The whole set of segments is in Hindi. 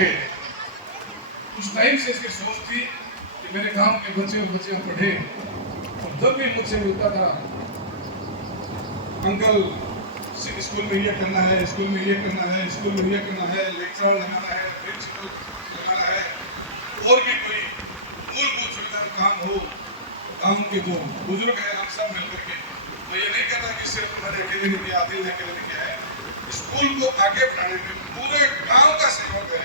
के उस टाइम से इसकी सोच थी कि मेरे गांव के बच्चे और बच्चियां पढ़े। और जब भी मुझसे मिलता था, अंकल स्कूल में ये करना है, स्कूल में ये करना है, स्कूल में ये करना है, लेक्चर लगाना है, प्रिंसिपल लगाना है, और भी कोई मूलभूत सुविधा काम हो, गांव के जो बुजुर्ग हैं हम सब मिलकर के, मैं ये नहीं कहता कि सिर्फ मैंने अकेले नहीं किया, आदिल ने अकेले नहीं किया है, स्कूल को आगे बढ़ाने में पूरे गांव का सहयोग है।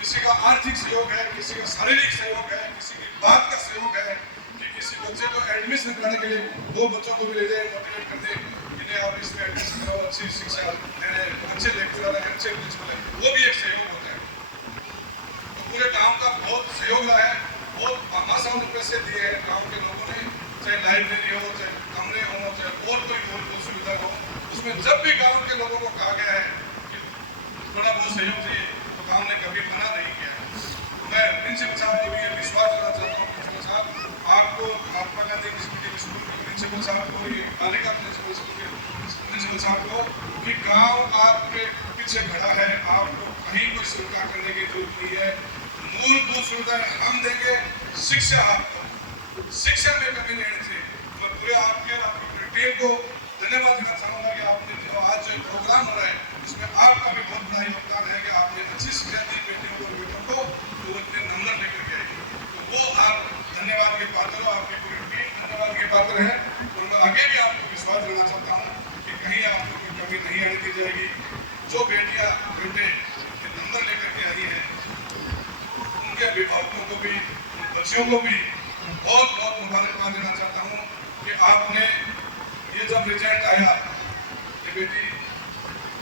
किसी का आर्थिक सहयोग है, किसी का शारीरिक सहयोग है, किसी की बात का सहयोग है कि किसी बच्चे को एडमिशन कराने के लिए दो बच्चों को भी ले जाए, मोटिवेट कर दे, इन्हें आप इसमें एडमिशन कराओ, अच्छी शिक्षा दे रहे हैं, अच्छे लेक्चरर हैं, अच्छे प्रिंसिपल हैं, वो भी एक सहयोग होता है। तो पूरे गाँव का बहुत सहयोग रहा है, बहुत आसान पैसे दिए हैं गाँव के लोगों ने, चाहे लाइब्रेरी हो, चाहे कमरे हो, चाहे और कोई मूलभूत सुविधा हो, उसमें जब भी गांव के लोगों को कहा गया है कि थोड़ा बहुत सहयोग चाहिए तो गांव ने कभी मना नहीं किया है। मैं प्रिंसिपल साहब को भी ये विश्वास करना चाहता हूँ, प्रिंसिपल साहब आपको, महात्मा गांधी इंग्लिश स्कूल के प्रिंसिपल साहब को, ये बालिका प्रिंसिपल स्कूल के प्रिंसिपल साहब को कि गाँव आपके पीछे खड़ा है, आपको कहीं कोई सुविधा करने की जरूरत नहीं है, मूलभूत सुविधा हम देंगे, शिक्षा आपको, शिक्षा में कमी नहीं थी। मैं पूरे आपके टीम को धन्यवाद देना चाहूँगा कि आपने जो आज जो प्रोग्राम हो रहा है इसमें आपका भी बहुत बड़ा योगदान है कि आपने अच्छी शिक्षा दी बेटियों को और बेटों को, तो वो इतने नंबर लेकर के आएगी, तो वो आप धन्यवाद के पात्र हो, आपकी पूरी टीम धन्यवाद के पात्र है। और मैं आगे भी आपको विश्वास देना चाहता हूँ कि कहीं आपको कोई कमी नहीं आने दी जाएगी। जो बेटियाँ बेटे नंबर लेकर के आई हैं उनके अभिभावकों को भी, बच्चियों को भी बहुत बहुत मुबारकबाद देना चाहता हूँ कि आपने ये जब रिजल्ट आया, ये बेटी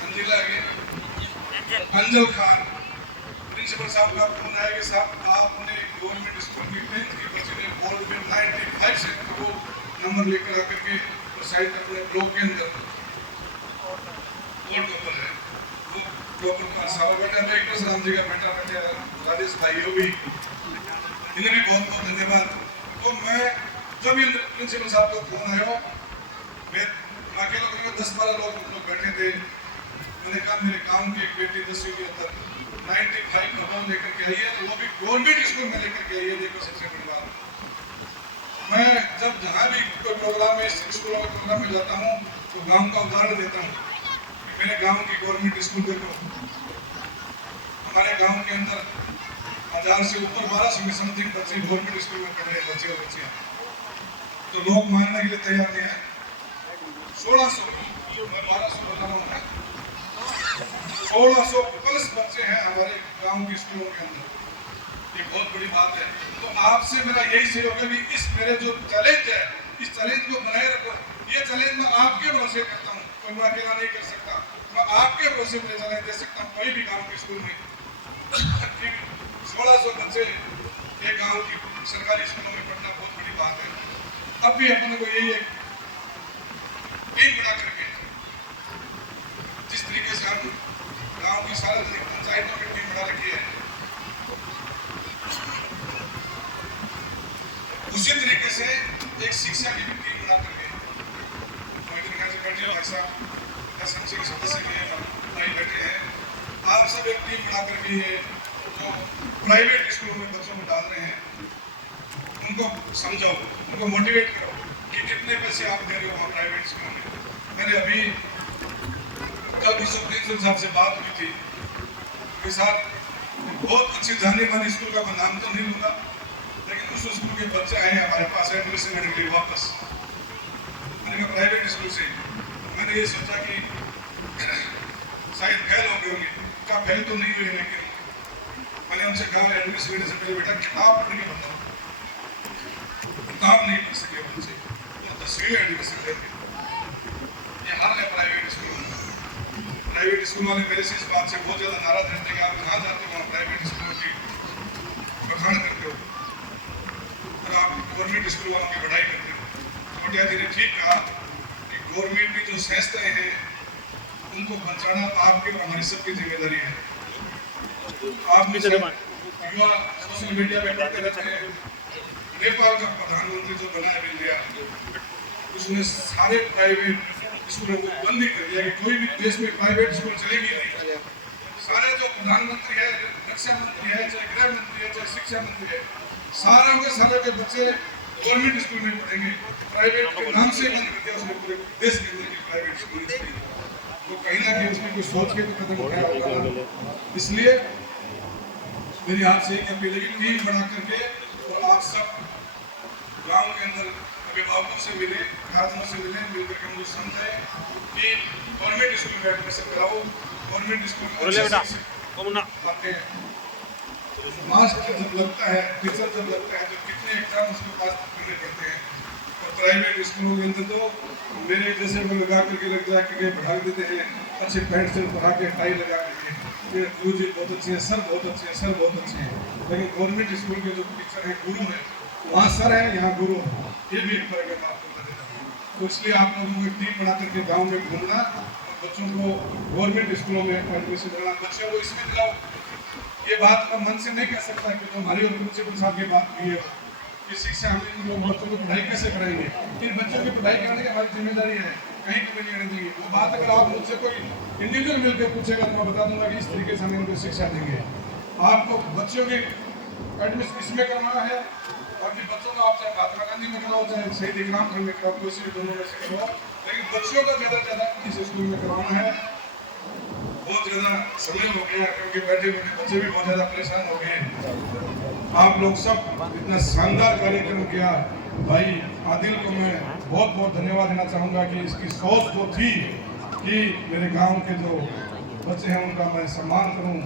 अंजिला अंजल खान प्रिंसिपल साहब का फोन आया कि साहब आपने गवर्नमेंट स्कूल की 10th की बच्ची ने बोर्ड में 95 से वो नंबर लेकर आकर के साइड अपने ब्लॉक के अंदर बोर्ड टॉपर है, वो टॉपर का साहब बेटा एक राम जी का बेटा बेटा राजेश भाइयों भी, इन्हें भी बहुत बहुत धन्यवाद। तो मैं जब ये प्रिंसिपल साहब का फोन आया, मैं अकेला में 10-12 लोग बैठे थे, मैंने कहा मेरे गांव की एक बेटी 10वीं के अंदर 95 नंबर लेकर के आई है, वो भी गवर्नमेंट स्कूल में लेकर के आई है, देखो सबसे बड़ी बात। मैं जब जहाँ भी कोई प्रोग्राम में स्कूलों के प्रोग्राम में जाता हूँ तो गांव का उदाहरण देता हूँ कि मेरे गांव की गवर्नमेंट स्कूल देखो, हमारे गांव के अंदर 1000 से ऊपर 1200 की समथिंग बच्चे गवर्नमेंट स्कूल में पढ़ रहे हैं, बच्चे और बच्चियाँ, तो लोग मानने के लिए तैयार नहीं है। 1600 मैं 1200 बता रहा हूँ, 1600 प्लस बच्चे हैं हमारे गांव के स्कूलों के अंदर, ये बहुत बड़ी बात है। तो आपसे मेरा यही सहयोग है कि इस मेरे जो चैलेंज है, इस चैलेंज को बनाए रखो। ये चैलेंज मैं आपके भरोसे करता हूँ, कोई मैं अकेला नहीं कर सकता, मैं आपके भरोसे में चैलेंज दे सकता हूँ। कोई भी गाँव के स्कूल में 1600 बच्चे एक गाँव की सरकारी स्कूलों में पढ़ना बहुत बड़ी बात है। अब भी अपन को यही एक टीम बना करके, जिस तरीके से हम गांव की सार्वजनिक पंचायतों में टीम बना रखी है, उसी तरीके से एक शिक्षा की भी टीम बना करके बैठे एसएमसी के सदस्य भी बैठे हैं, आप सब एक टीम बना करके जो प्राइवेट स्कूलों में बच्चों को डाल रहे हैं उनको समझाओ, उनको मोटिवेट करो कि कितने पैसे आप दे रहे हो वहाँ प्राइवेट स्कूलों में। मैंने अभी कल प्रिंसिपल साहब से बात हुई थी, उनके साथ बहुत अच्छी जाने मानी स्कूल का मैं नाम तो नहीं लूँगा, लेकिन उस स्कूल के बच्चे आए हमारे पास एडमिशन लेने के लिए वापस। मैंने कहा प्राइवेट स्कूल से, मैंने ये सोचा कि शायद फेल हो गए होंगे, क्या फेल तो नहीं हुए, लेकिन मैंने उनसे कहा एडमिशन लेने से पहले बेटा किताब पढ़ के बताओ, किताब नहीं पढ़ सके बच्चे, वो 10वीं एडमिशन लेंगे। ये हाल है प्राइवेट स्कूल में। प्राइवेट स्कूल वाले मेरे से इस बात से बहुत ज़्यादा नाराज रहते हैं कि आप कहाँ जाते हो, प्राइवेट स्कूलों की बखान करते हो और आप गवर्नमेंट स्कूल वालों की बढ़ाई करते हो। छोटिया जी ने ठीक कहा कि गवर्नमेंट की जो संस्थाएं हैं उनको बचाना आपकी और हमारी सबकी जिम्मेदारी है। आप में से युवा सोशल मीडिया पे पढ़ते रहते हैं, नेपाल का प्रधानमंत्री जो बना है इंडिया, उसने सारे प्राइवेट स्कूलों को बंद ही कर दिया कि कोई भी देश में प्राइवेट स्कूल चलेगी नहीं। सारे जो प्रधानमंत्री है रक्षा मंत्री है, चाहे गृह मंत्री है, चाहे शिक्षा मंत्री है, सारे के बच्चे गवर्नमेंट स्कूल में पढ़ेंगे। प्राइवेट के नाम से बंद कर दिया उसने पूरे देश के अंदर की प्राइवेट स्कूल। तो कहीं ना कहीं उसने कुछ सोच के तो कदम उठाया होगा। इसलिए मेरी आपसे एक अपील है कि टीम बना करके और आप सब गांव के अंदर अभिभावकों से मिले, खासमों से मिले, मिलकर के मुझे समझाए कि गवर्नमेंट स्कूल में एडमिशन कराओ। गवर्नमेंट स्कूल में आते हैं, मास्टर जब लगता है, टीचर जब लगता है, तो कितने एग्जाम उसके पास करने पड़ते हैं। और प्राइवेट स्कूलों के अंदर तो मेरे जैसे को लगा करके लग जा के बढ़ा देते हैं, अच्छे पैंट शर्ट पहना के टाई लगा करके, ये गुरु जी बहुत अच्छे हैं, सर बहुत अच्छे हैं, सर बहुत अच्छे हैं। लेकिन गवर्नमेंट स्कूल के जो टीचर हैं, गुरु हैं, वहाँ सर है, यहाँ गुरु है, ये भी एक फर्क है आपको बता देना। तो इसलिए आप लोगों को एक टीम बना करके गाँव में घूमना और बच्चों को गवर्नमेंट स्कूलों में एडमिशन दिलाना, बच्चों को इसमें दिलाओ। ये बात मैं मन से नहीं कह सकता कि तो हमारी और प्रिंसिपल साहब की बात की है कि शिक्षा हम इन लोग बच्चों को पढ़ाई कैसे कराएंगे। इन बच्चों की पढ़ाई कराने की हमारी जिम्मेदारी है, कहीं कभी नहीं आने देंगे। वो बात अगर आप मुझसे कोई इंडिविजुअल मिलकर पूछेगा तो मैं बता दूंगा कि इस तरीके से हम इनको शिक्षा देंगे। आपको बच्चों की एडमिशन इसमें करवाना है, बाकी बच्चों का आप चाहे महात्मा गांधी में कराओ, चाहे शहीद इकराम खान में कराओ, किसी भी दोनों में से करवाओ, लेकिन बच्चों का ज़्यादा से ज़्यादा इस स्कूल में करवाना है। बहुत ज़्यादा समय हो गया क्योंकि बैठे बैठे बच्चे भी बहुत ज़्यादा परेशान हो गए। आप लोग सब इतना शानदार कार्यक्रम किया, भाई आदिल को मैं बहुत बहुत धन्यवाद देना चाहूँगा कि इसकी सोच जो थी कि मेरे गांव के जो बच्चे हैं उनका मैं सम्मान करूँ।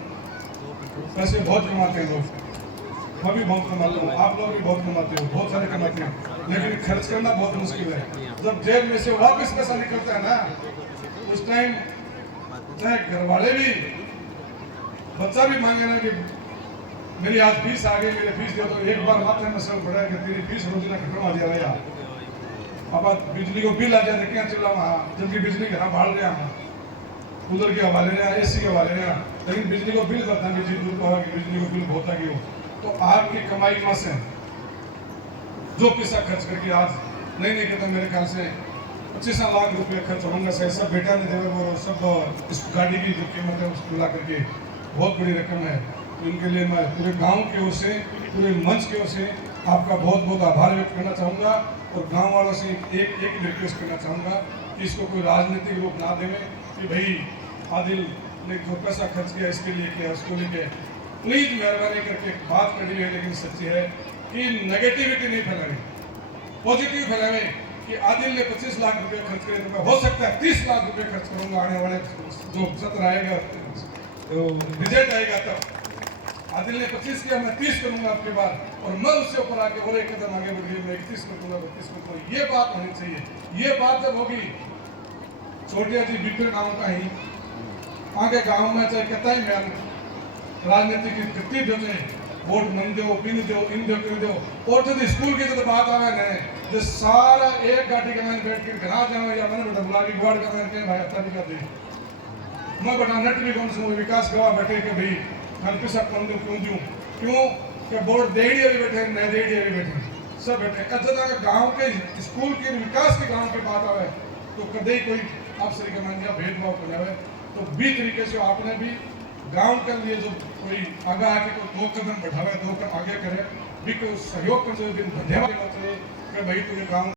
पैसे बहुत कमाते हैं लोग, मैं भी बहुत कमाता हूँ, आप लोग भी बहुत कमाते हो, बहुत सारे कमाते हैं, लेकिन खर्च करना बहुत मुश्किल है। जब जेब में से वापस पैसा निकलता है ना, उस टाइम चाहे घर वाले भी, बच्चा भी मांगे ना कि मेरी आज फीस आ गई, मेरी फीस दे दो, एक बार मात्र में सब बढ़ा कि तेरी फीस रोजाना खत्म आ जाए यार। अब बिजली को बिल आ जाए क्या चिल्ला वहाँ, जबकि बिजली घर बाढ़ गया, कूलर के हवाले रहा, AC के हवाले रहा, लेकिन बिजली को बिल करता है जी दूर कहा कि बिजली को बिल बहुत आ गई हो। तो आपकी कमाई में से जो पैसा खर्च करके आज नहीं कहता, मेरे ख्याल से 25 लाख रुपए खर्च होंगे, सब बेटा ने देवे वो सब इस गाड़ी की जो कीमत है उसको मिला करके बहुत बड़ी रकम है। तो इनके लिए मैं पूरे गांव की ओर से, पूरे मंच की ओर से आपका बहुत बहुत आभार व्यक्त करना चाहूँगा और गांव वालों से एक रिक्वेस्ट करना चाहूँगा कि इसको कोई राजनीतिक रूप ना देवे कि भाई आदिल ने जो पैसा खर्च किया इसके लिए किया उसको लेके। प्लीज़ मेहरबानी करके बात करी है लेकिन सच्ची है कि नेगेटिविटी नहीं फैलानी, पॉजिटिव फैलावे कि आदिल ने 25 लाख रुपए खर्च करे तो मैं हो सकता है 30 लाख रुपए खर्च करूंगा आने वाले जो सत्र आएगा, तो रिजल्ट आएगा तब आदिल ने 25 किया, मैं 30 करूंगा आपके बाद, और मैं उससे ऊपर आके और एक कदम आगे बढ़ गई, मैं 31 कर दूंगा, 32 कर दूंगा। ये बात होनी चाहिए। ये बात जब होगी, छोटिया जी बिगड़ गाँव का ही आगे गाँव में चाहे कहता ही मैं राजनीति की कितनी जो वोट मन दो, पिन दो, इन दो, क्यों दो, और जो स्कूल की जो बात आवे ना, जो सारा एक गाड़ी के मैंने बैठ के घर जाओ या मैंने बेटा बुला के गुआड़ का मैंने भाई अच्छा भी कर दी, मैं बेटा नट भी कौन से विकास गवा बैठे के भाई खान पैसा कौन दूँ क्यों दूँ, क्यों कि बोर्ड देड़ी भी बैठे, नए देड़ी भी बैठे, सब बैठे। अच्छा गाँव के स्कूल के विकास के गाँव की बात आवे तो कदे कोई आपसे मान लिया भेदभाव कर जाए, तो भी तरीके से आपने भी गांव के लिए जो कोई आगे आके कोई 2 कदम बढ़ावे, 2 कदम आगे करे, भी कोई सहयोग कर धन्यवाद देना चाहिए कि भाई तुझे गाँव